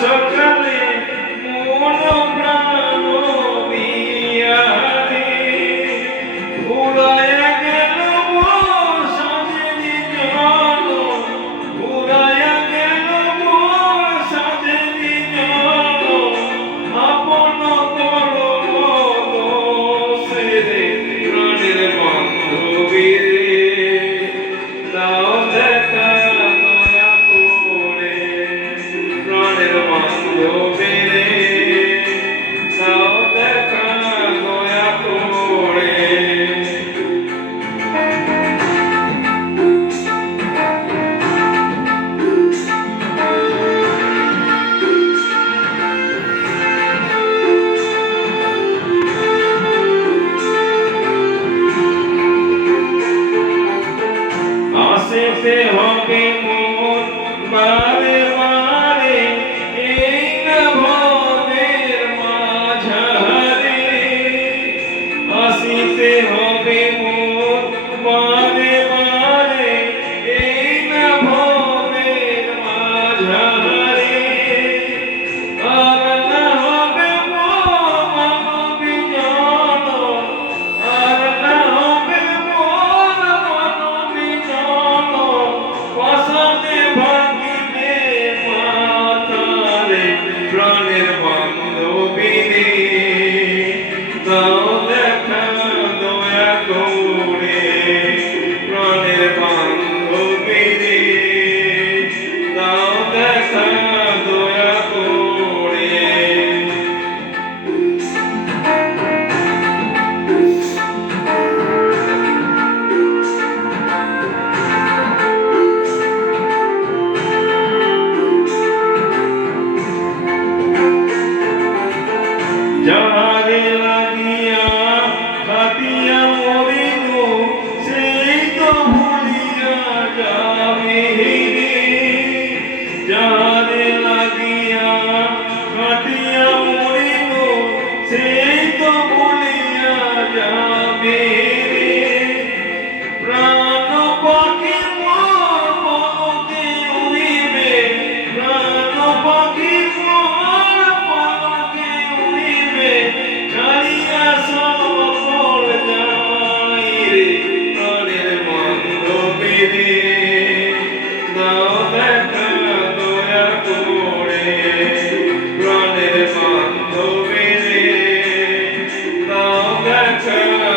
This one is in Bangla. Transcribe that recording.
সকালে মন প্রাণ বিয়ারে উড়াইয়া গেল সাজেনি জন উড়াইয়া গেল সাজেনি জন আপন করো সেরে প্রাণের বান্ধবী দাও দেখা দয়া করে প্রাণের বান্ধবী দাও দেখা দয়া করে আসতে হবে মোর বারে বারে এই না ভবের মাঝারে আসতে হবে মোর বারে বারে এই না ভবের মাঝারে আর না হবে মোর মানবী জন আর না হবে মোর মানবী জন পাশাতে ভাঙিলে মাথারে প্রাণের বান্ধবী রে দাও দেখা দয়া করে প্রাণের বান্ধবী রে দাও দেখা দয়া করে যাহারে লাগিয়া কাটিয়া মরিনু সেই তো ভুলিয়া যাবে রে যাহারে লাগিয়া কাটিয়া মরিনু সেই তো ভুলিয়া যাবে রে প্রাণ পাখি মোর পলকে উড়িবে প্রাণ পাখি মোর পলকে উড়িবে ছাড়িয়া সকল যাই রে প্রাণের বান্ধবী রে দাও দেখা দয়া করে প্রাণের বান্ধবী রে দাও দেখা